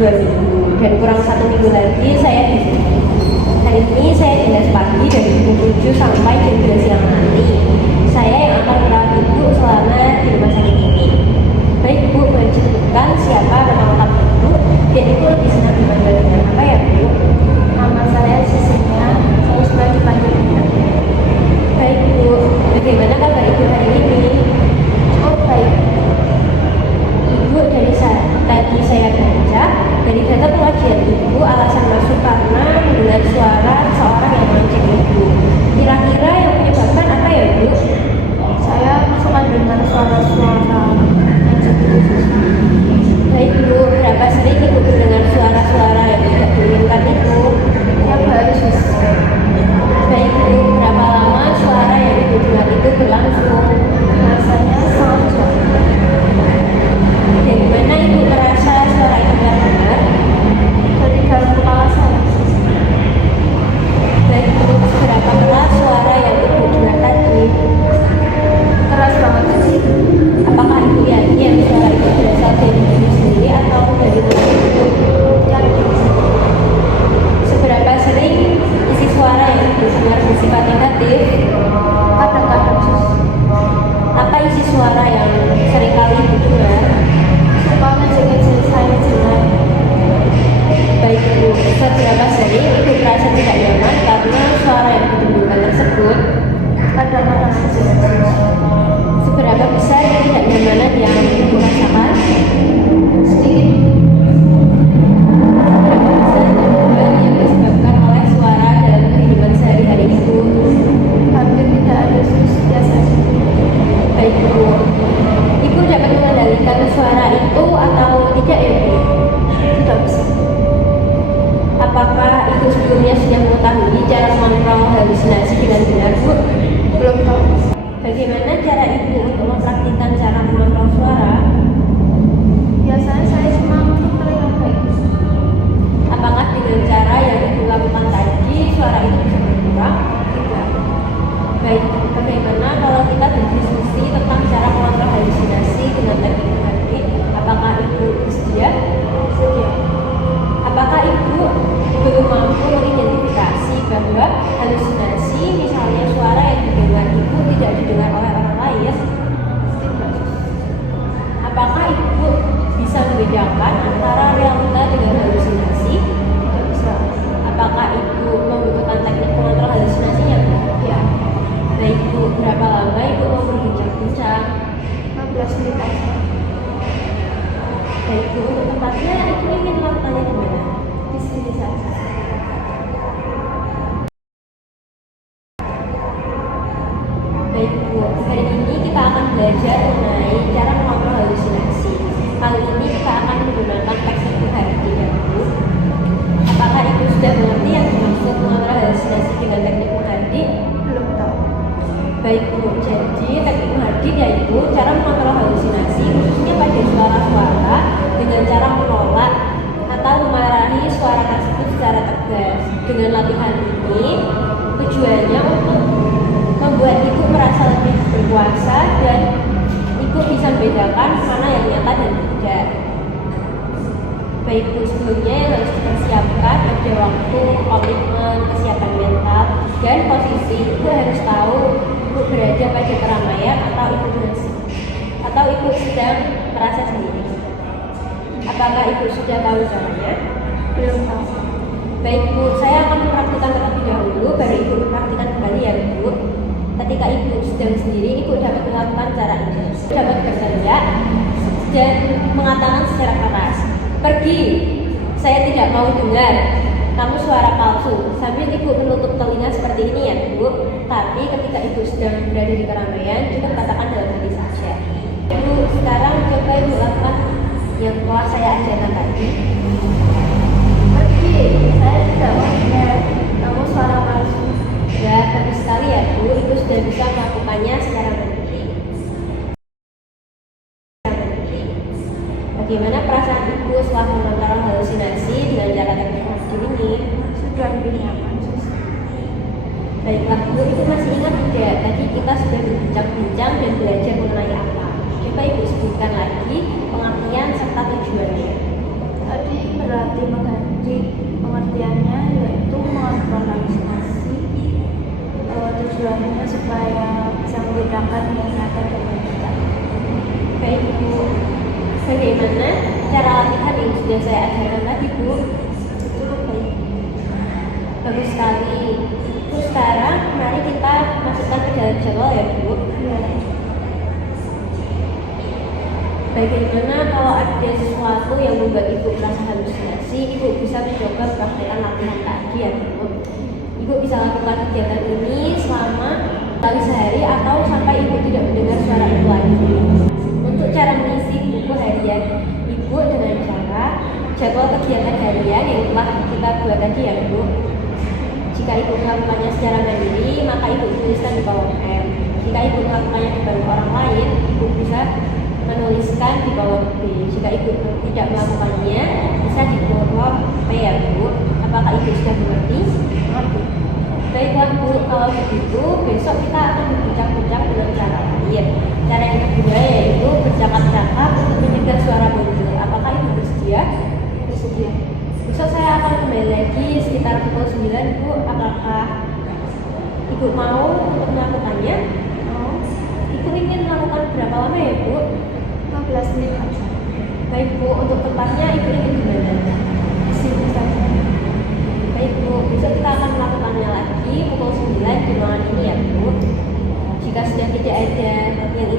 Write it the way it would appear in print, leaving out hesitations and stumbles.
2 minggu dan kurang 1 minggu lagi saya di sini. Hari ini saya dinas pagi dari pukul 7 sampai jam 2 siang nanti. Saya yang akan merawat ibu selama di rumah sakit ini. Baik Bu, boleh disebutkan siapa nama lengkap ibu dan ibu lebih senang dipanggil dengan apa ya Bu? Nama saya Sisinya, saya suka dipanggil Bunda. Baik Bu, bagaimana kabar ibu hari ini? Oh baik, Ibu tadi saya baca dari data pengajian ibu alasan masuk karena mendengar suara seorang yang melenceng ibu. Kira-kira yang menyebabkan apa ya Bu? saya suka dengar suara-suara yang seperti itu. Baik Bu, berapa sering ibu mendengar suara-suara yang tidak diinginkan itu? Yang harus Baik Bu, berapa lama suara yang ibu dengar itu berlangsung? rasanya sangat jauh. Dari mana ibu merasa suara itu terdengar? Dari dalam kepala saya. Baik Bu, seberapa keras suara yang ibu dengar tadi? Keras banget sih. Apakah ibu yakin suara itu berasal dari diri sendiri atau dari luar ibu? Yang Seberapa sering isi suara yang ibu dengar bersifat negatif? kadang-kadang sus. Apa isi suara yang seringkali ibu dengar? Suka ngejek-ngejek saya jelek. Baik Bu, seberapa sering ibu merasa tidak nyaman karena suara yang ditimbulkan tersebut? Kadang-kadang sus. Seberapa besar ketidaknyamanan yang ibu rasakan? Sedikit. Seberapa besar gangguan yang disebabkan oleh suara dalam kehidupan sehari-hari ibu? Hampir tidak ada sus. Biasa aja. Baik Bu, ibu dapat mengendalikan suara itu atau tidak ya Bu? Tidak bisa. Apakah ibu sebelumnya sudah mengetahui cara mengontrol halusinasi dengan benar Bu? Belum tahu. Bagaimana cara ibu untuk mempraktikkan cara mengontrol suara? Biasanya saya cuma untuk telinga baik. Apakah dengan cara yang ibu lakukan tadi suara itu bisa berkurang? Tidak. Baik, bagaimana kalau kita berdiskusi tentang cara mengontrol halusinasi dengan teknik hipnotis? Apakah ibu bersedia? Sedia. Apakah ibu belum mampu mengidentifikasi bahwa halusinasi, misalnya suara yang didengar ibu tidak didengar oleh orang lain? Tidak. Apakah ibu bisa membedakan antara realita dengan halusinasi? Tidak bisa. Apakah ibu membutuhkan teknik pengontrol halusinasinya? Ya. Baik Bu, berapa lama ibu mau berbincang-bincang? 15 menit aja. Baik Bu, untuk tempatnya ibu ingin melakukannya di mana? Di sini saja. Baik Bu, hari ini kita akan belajar mengenai cara mengontrol halusinasi. Kali ini kita akan menggunakan teknik Muhardi ya Bu. Apakah ibu sudah mengerti yang dimaksud mengontrol halusinasi dengan teknik Muhardi? Belum tahu. Baik Bu, jadi teknik Muhardi yaitu cara mengontrol halusinasi khususnya pada suara-suara dengan cara menolak atau memarahi suara tersebut secara tegas. Dengan latihan ini tujuannya untuk membuat ibu merasa lebih berkuasa dan ibu bisa membedakan mana yang nyata dan tidak. Baik Bu, sebelumnya yang harus dipersiapkan ada waktu, komitmen, kesiapan mental, dan posisi. Ibu harus tahu ibu berada pada keramaian atau ibu sedang merasa sendiri. Apakah ibu sudah tahu caranya? Belum tahu. Baik Bu, saya akan mempraktikkan terlebih dahulu, baru ibu mempraktikkan kembali ya Bu. Ketika ibu sedang sendiri, ibu dapat melakukan cara ini. Ibu dapat berteriak dan mengatakan secara keras, "Pergi, saya tidak mau dengar. Kamu suara palsu." Sambil ibu menutup telinga seperti ini ya Bu. Tapi ketika ibu sedang berada di keramaian, cukup katakan dalam hati saja. Ibu sekarang coba ibu lakukan yang telah saya ajarkan tadi. Pergi, saya tidak mau dengar. Kamu suara palsu. Ya, bagus sekali ya Bu. Ibu sudah bisa melakukannya secara mandiri. Bagaimana perasaan ibu setelah mengontrol halusinasi dengan cara teknik Muhardi ini? Sudah lebih nyaman sus. Baiklah Bu, ibu masih ingat tidak? Tadi kita sudah berbincang-bincang dan belajar mengenai apa? Coba ibu sebutkan lagi pengertian serta tujuannya. Tadi berarti mengganti pengertiannya, yaitu mengontrol halusinasi. Tujuannya supaya bisa menggunakan ingatan dengan kita. Baik Bu, bagaimana cara latihan yang sudah saya ajarkan tadi Bu? Itu baik. Bagus sekali. Terus sekarang mari kita masukkan ke dalam jadwal ya Bu. Ya. Bagaimana kalau ada sesuatu yang membuat Ibu merasa halusinasi, Ibu bisa mencoba praktekkan latihan tadi ya Bu. Ibu bisa lakukan kegiatan ini selama kali sehari atau sampai Ibu tidak mendengar suara itu lagi. Untuk cara mengisi buku harian Ibu dengan cara jadwal kegiatan harian yang telah kita buat tadi ya Bu. Jika Ibu melakukannya secara mandiri, maka Ibu tuliskan di kolom M. Jika Ibu melakukannya dibantu orang lain, Ibu bisa menuliskan di kolom B. Jika Ibu tidak melakukannya, bisa di kolom P ya Bu. Apakah Ibu sudah mengerti? Mengerti. Baiklah Bu, kalau begitu besok kita akan berbincang-bincang dengan cara lain. Cara yang kedua yaitu bercakap-cakap untuk mencegah suara muncul. Apakah Ibu bersedia? Bersedia. Besok saya akan kembali lagi sekitar pukul 9 Bu. Apakah Ibu mau untuk melakukannya? Mau? Ibu ingin melakukan berapa lama ya Bu? 15 menit aja. Baik Bu, untuk tempatnya Ibu ingin di mana? Di sini saja. Baik Bu, besok kita akan melakukannya lagi pukul 9 di ruangan ini ya Bu. Jika sudah tidak ada yang